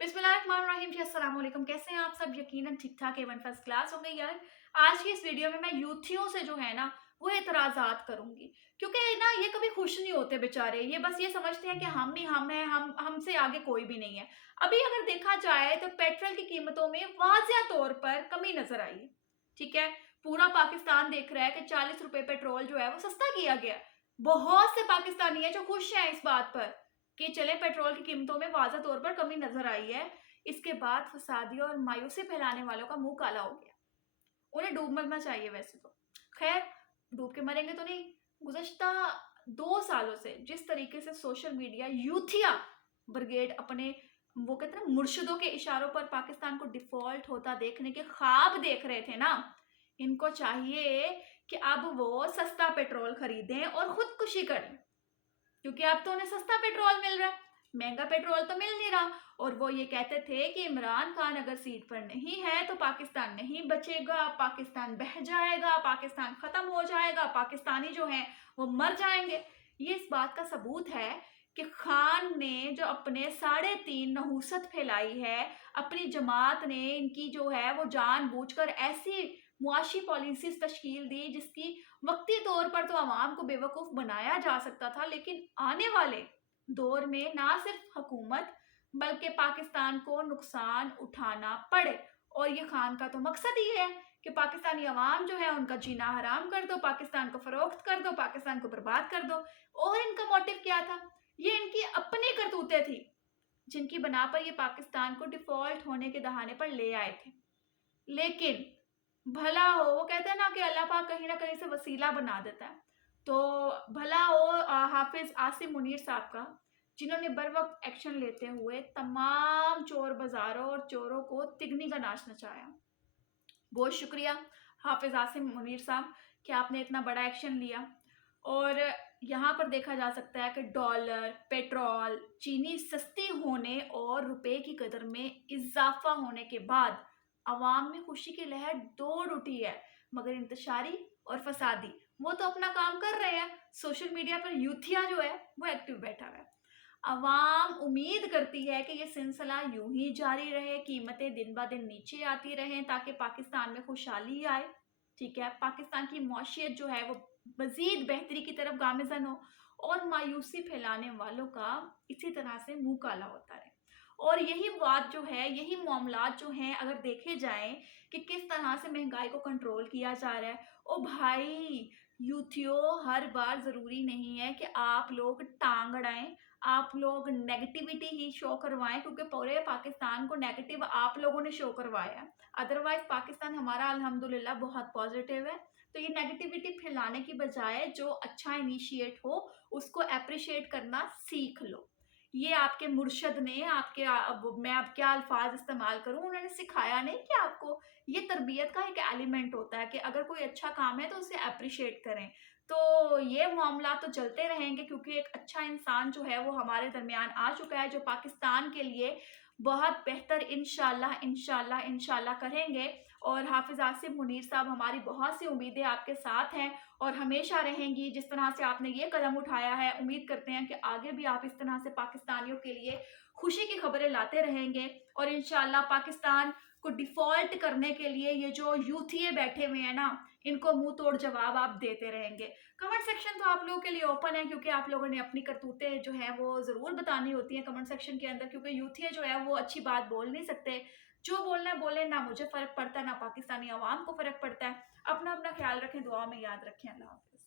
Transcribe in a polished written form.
बिस्मिल्लाहिर्रहमानिर्रहीम जी, अस्सलाम वालेकुम। कैसे हैं आप सब? यकीनन ठीक ठाक एवन फर्स्ट क्लास होंगे यार। आज की इस वीडियो में मैं यूथियों से जो है ना वो एतराज़ात करूंगी, क्योंकि ना ये कभी खुश नहीं होते बेचारे। ये बस ये समझते हैं कि हम ही हम हैं, हम हमसे आगे कोई भी नहीं है। अभी अगर देखा जाए तो पेट्रोल की कीमतों में वाज़िया तौर पर कमी नजर आई है। ठीक है, पूरा पाकिस्तान देख रहा है कि 40 रुपए पेट्रोल जो है वो सस्ता किया गया। बहुत से पाकिस्तानी है जो खुश हैं इस बात पर कि चले पेट्रोल की कीमतों में वाज़ा तौर पर कमी नजर आई है। इसके बाद फसादी और मायूसी फैलाने वालों का मुंह काला हो गया। उन्हें डूब मरना चाहिए वैसे तो। खैर, डूब के मरेंगे तो नहीं। गुज़श्ता 2 सालों से जिस तरीके से सोशल मीडिया यूथिया ब्रिगेड अपने वो कहते हैं ना मुर्शिदों के इशारों पर पाकिस्तान को डिफॉल्ट होता देखने के ख्वाब देख रहे थे ना, इनको चाहिए कि अब वो सस्ता पेट्रोल खरीदें और खुदकुशी करें, क्योंकि अब तो उन्हें सस्ता पेट्रोल मिल रहा है, महंगा पेट्रोल तो मिल नहीं रहा। और वो ये कहते थे कि इमरान खान अगर सीट पर नहीं है तो पाकिस्तान नहीं बचेगा, पाकिस्तान बह जाएगा, पाकिस्तान खत्म हो जाएगा, पाकिस्तानी जो हैं वो मर जाएंगे। ये इस बात का सबूत है कि खान ने जो अपने 3.5 नहूसत फैलाई है, अपनी जमात ने इनकी जो है वो जानबूझकर ऐसी मुआशी पॉलिसीज तश्कील दी जिसकी वक्ती तौर पर तो आवाम को बेवकूफ़ बनाया जा सकता था, लेकिन आने वाले दौर में ना सिर्फ हुकूमत बल्कि पाकिस्तान को नुकसान उठाना पड़े। और ये खान का तो मकसद ही है कि पाकिस्तानी अवाम जो है उनका जीना हराम कर दो, पाकिस्तान को फरोख्त कर दो, पाकिस्तान को बर्बाद कर दो। और इनका मोटिव क्या था? ये इनकी अपनी करतूतें थी जिनकी बना पर ये पाकिस्तान को डिफॉल्ट होने के दहाने पर ले आए थे। लेकिन भला हो, वो कहते हैं ना कि अल्लाह पाक कहीं ना कहीं से वसीला बना देता है। तो भला हो हाफिज आसिम मुनीर साहब का, जिन्होंने बर वक्त एक्शन लेते हुए तमाम चोर बाजारों और चोरों को तिगनी का नाच नचाया। बहुत शुक्रिया हाफिज आसिम मुनीर साहब कि आपने इतना बड़ा एक्शन लिया। और यहाँ पर देखा जा सकता है कि डॉलर, पेट्रोल, चीनी सस्ती होने और रुपए की कदर में इजाफा होने के बाद अवाम में खुशी की लहर दौड़ उठी है, मगर इंतशारी और फसादी वो तो अपना काम कर रहे हैं। सोशल मीडिया पर यूथिया जो है वो एक्टिव बैठा हुआ है। अवाम उम्मीद करती है कि ये सिलसिला यूं ही जारी रहे, कीमतें दिन ब दिन नीचे आती रहें ताकि पाकिस्तान में खुशहाली आए। ठीक है, पाकिस्तान की मौशियत जो है वो मजीद बेहतरी की तरफ गामजन हो और मायूसी फैलाने वालों का इसी तरह से मुंह काला होता रहे। और यही बात जो है, यही मामलात जो हैं, अगर देखे जाएं कि किस तरह से महंगाई को कंट्रोल किया जा रहा है। ओ भाई यूथियो, हर बार ज़रूरी नहीं है कि आप लोग टांग अड़ाएं, आप लोग नेगेटिविटी ही शो करवाएं, क्योंकि पूरे पाकिस्तान को नेगेटिव आप लोगों ने शो करवाया है। अदरवाइज पाकिस्तान हमारा अल्हम्दुलिल्लाह बहुत पॉजिटिव है। तो ये नेगेटिविटी फैलाने की बजाय जो अच्छा इनिशिएट हो उसको अप्रिशिएट करना सीख लो। ये आपके मुर्शद ने आपके अब मैं अब क्या अल्फाज इस्तेमाल करूं, उन्होंने सिखाया नहीं कि आपको। ये तरबियत का एक एलिमेंट होता है कि अगर कोई अच्छा काम है तो उसे अप्रिशिएट करें। तो ये मामला तो चलते रहेंगे, क्योंकि एक अच्छा इंसान जो है वो हमारे दरमियान आ चुका है जो पाकिस्तान के लिए बहुत बेहतर इंशाल्लाह इंशाल्लाह इंशाल्लाह करेंगे। और हाफिज आसिम मुनीर साहब, हमारी बहुत सी उम्मीदें आपके साथ हैं और हमेशा रहेंगी। जिस तरह से आपने ये कदम उठाया है, उम्मीद करते हैं कि आगे भी आप इस तरह से पाकिस्तानियों के लिए खुशी की खबरें लाते रहेंगे। और इंशाल्लाह पाकिस्तान को डिफॉल्ट करने के लिए ये जो यूथिये बैठे हुए हैं ना, इनको मुंह तोड़ जवाब आप देते रहेंगे। कमेंट सेक्शन तो आप लोगों के लिए ओपन है, क्योंकि आप लोगों ने अपनी करतूतें जो है वो ज़रूर बतानी होती हैं कमेंट सेक्शन के अंदर, क्योंकि यूथिये जो है वो अच्छी बात बोल नहीं सकते। जो बोलना है बोले, ना मुझे फ़र्क पड़ता है ना पाकिस्तानी अवाम को फ़र्क पड़ता है। अपना अपना ख्याल रखें, दुआ में याद रखें। अल्लाह हाफ़िज़।